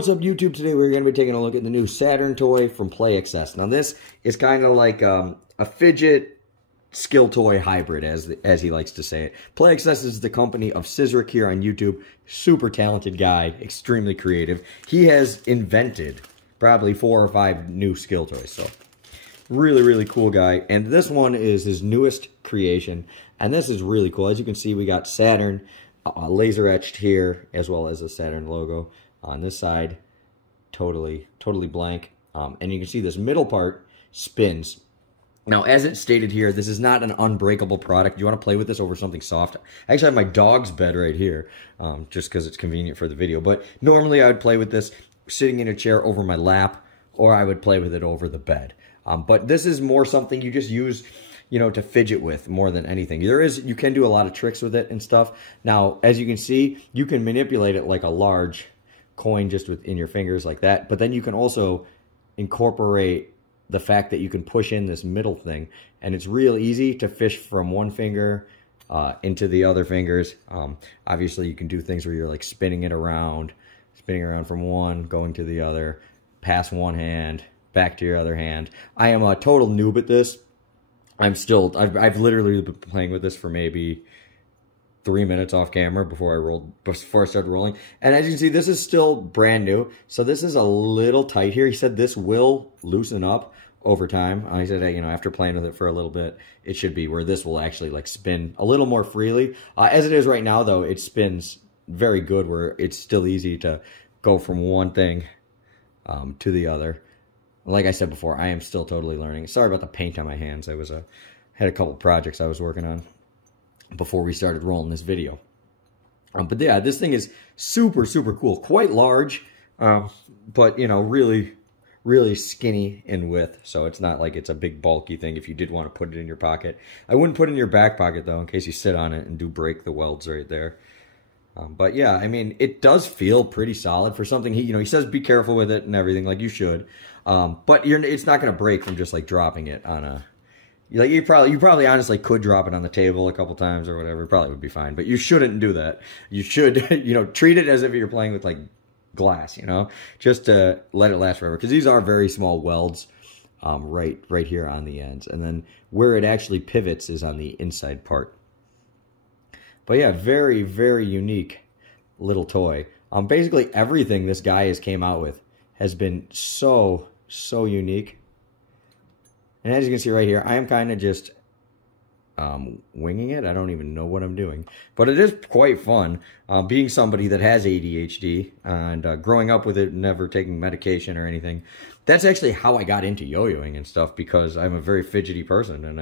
What's up, YouTube? Today we're going to be taking a look at the new Saturn toy from PlayXS. Now this is kind of like a Fidget skill toy hybrid, as he likes to say it. PlayXS is the company of Scissorrick here on YouTube. Super talented guy, extremely creative. He has invented probably 4 or 5 new skill toys, so really, really cool guy. And this one is his newest creation, and this is really cool. As you can see, we got Saturn laser etched here, as well as a Saturn logo. On this side, totally blank. And you can see this middle part spins. Now, as it's stated here, this is not an unbreakable product. You want to play with this over something soft. I actually have my dog's bed right here, just because it's convenient for the video. But normally I would play with this sitting in a chair over my lap, or I would play with it over the bed. But this is more something you just use, you know, to fidget with more than anything. You can do a lot of tricks with it and stuff. Now, as you can see, you can manipulate it like a large coin just within your fingers like that, but then you can also incorporate the fact that you can push in this middle thing, and it's real easy to fish from one finger into the other fingers. Obviously you can do things where you're like spinning around from one, going to the other, past one hand, back to your other hand. I am a total noob at this. I've literally been playing with this for maybe 3 minutes off camera before I started rolling. And as you can see, this is still brand new, so this is a little tight here. He said this will loosen up over time. He said, you know, after playing with it for a little bit, it should be where this will actually like spin a little more freely. As it is right now, though, it spins very good, where it's still easy to go from one thing to the other. Like I said before, I am still totally learning. Sorry about the paint on my hands. I had a couple projects I was working on before we started rolling this video. But yeah, this thing is super cool. Quite large, but, you know, really skinny in width. So it's not like it's a big bulky thing if you did want to put it in your pocket. I wouldn't put it in your back pocket, though, in case you sit on it and do break the welds right there. But yeah, I mean, it does feel pretty solid for something. He says be careful with it and everything, like you should. But it's not going to break from just like dropping it on a... Like you probably honestly could drop it on the table a couple times or whatever. It probably would be fine, but you shouldn't do that. You should, you know, treat it as if you're playing with like glass, you know, just to let it last forever. Because these are very small welds, right here on the ends, and then where it actually pivots is on the inside part. But yeah, very unique little toy. Basically everything this guy has came out with has been so unique. And as you can see right here, I am kind of just winging it. I don't even know what I'm doing. But it is quite fun. Being somebody that has ADHD and growing up with it, never taking medication or anything. That's actually how I got into yo-yoing and stuff, because I'm a very fidgety person. And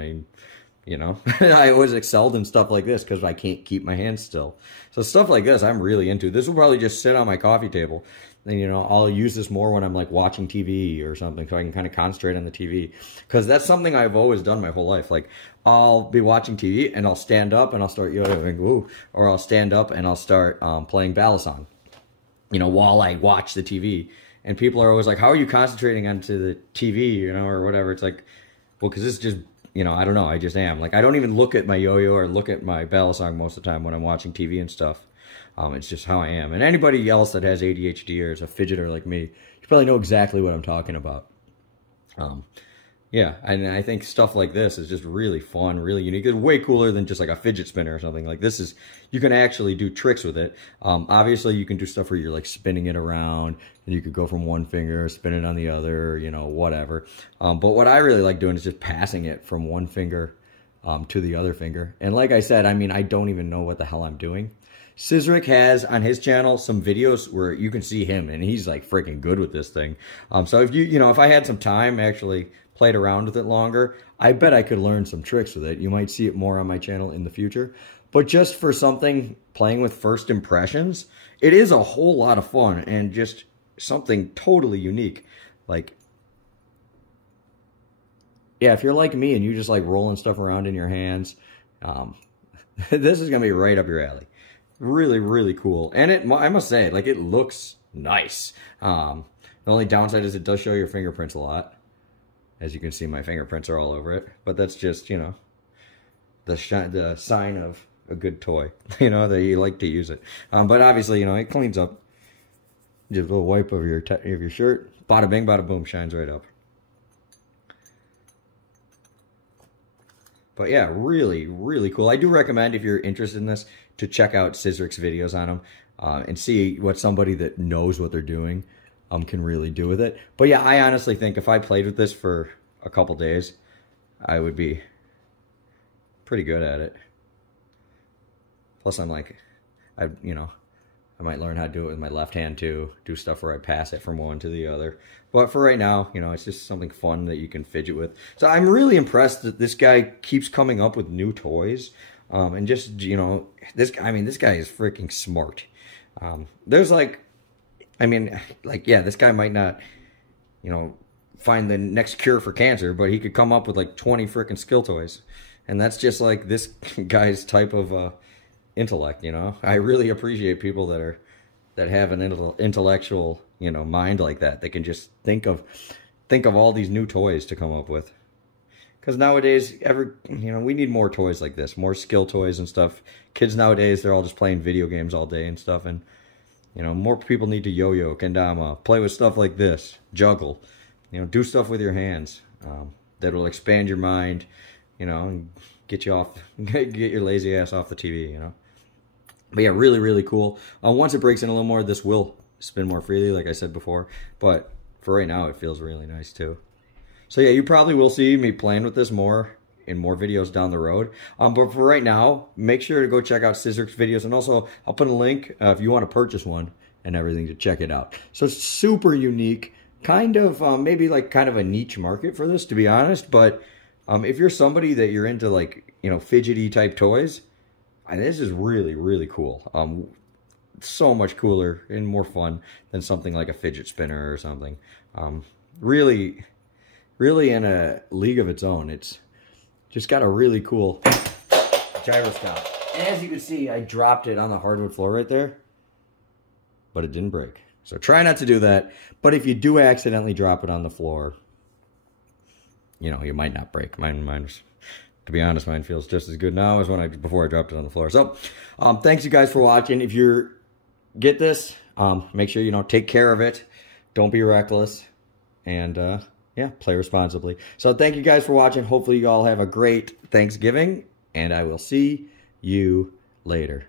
I always excelled in stuff like this because I can't keep my hands still. So stuff like this, I'm really into. This will probably just sit on my coffee table. And, you know, I'll use this more when I'm like watching TV or something, so I can kind of concentrate on the TV. Because that's something I've always done my whole life. Like, I'll be watching TV and I'll stand up and I'll start yo-yoing, woo, or I'll stand up and I'll start playing balisong, you know, while I watch the TV. And people are always like, how are you concentrating onto the TV, you know, or whatever. It's like, well, because it's just, you know, I don't know, I just am. Like, I don't even look at my yo-yo or look at my balisong most of the time when I'm watching TV and stuff. It's just how I am. And anybody else that has ADHD or is a fidgeter like me, you probably know exactly what I'm talking about. Yeah, and I think stuff like this is just really fun, really unique. It's way cooler than just like a fidget spinner or something. Like this is, you can actually do tricks with it. Obviously, you can do stuff where you're like spinning it around, and you could go from one finger, spin it on the other, you know, whatever. But what I really like doing is just passing it from one finger to the other finger. And like I said, I mean, I don't even know what the hell I'm doing. Scissorrick has on his channel some videos where you can see him, and he's like freaking good with this thing. So if if I had some time, actually played around with it longer, I bet I could learn some tricks with it. You might see it more on my channel in the future. But just for something playing with first impressions, it is a whole lot of fun and just something totally unique. Like, yeah, if you're like me and you just like rolling stuff around in your hands, this is gonna be right up your alley. Really cool. And I must say, like, it looks nice. The only downside is it does show your fingerprints a lot. As you can see, my fingerprints are all over it. But that's just, you know, the sign of a good toy, you know, that you like to use it. But obviously, you know, it cleans up Just a little wipe of your shirt. Bada bing, bada boom, shines right up. But yeah, really, really cool. I do recommend, if you're interested in this, to check out Scissoric's videos on them and see what somebody that knows what they're doing can really do with it. But yeah, I honestly think if I played with this for a couple days, I would be pretty good at it. Plus, I'm like, I might learn how to do it with my left hand too. Do stuff where I pass it from one to the other. But for right now, it's just something fun that you can fidget with. So I'm really impressed that this guy keeps coming up with new toys. And just, this guy is freaking smart. There's yeah, this guy might not, find the next cure for cancer, but he could come up with like 20 freaking skill toys. And that's just like this guy's type of intellect, I really appreciate people that have an intellectual, mind like that. They can just think of all these new toys to come up with. Because nowadays, we need more toys like this, more skill toys and stuff. Kids nowadays, they're all just playing video games all day and stuff. And, more people need to yo-yo, kendama, play with stuff like this, juggle, do stuff with your hands that will expand your mind, and get you off, get your lazy ass off the TV, But yeah, really, really cool. Once it breaks in a little more, this will spin more freely, like I said before. But for right now, it feels really nice too. So yeah, you probably will see me playing with this more in more videos down the road. But for right now, make sure to go check out Scissoric's videos. And also, I'll put a link if you want to purchase one and everything to check it out. So it's super unique. Kind of, maybe like kind of a niche market for this, to be honest. But if you're somebody that you're into like, fidgety type toys, and this is really, really cool. So much cooler and more fun than something like a fidget spinner or something. Really, really in a league of its own. It's just got a really cool gyroscope. And as you can see, I dropped it on the hardwood floor right there, but it didn't break. So try not to do that. But if you do accidentally drop it on the floor, you might not break. Mine was, to be honest, mine feels just as good now as before I dropped it on the floor. So, thanks you guys for watching. If you get this, make sure take care of it. Don't be reckless, and yeah, play responsibly. So, thank you guys for watching. Hopefully, you all have a great Thanksgiving, and I will see you later.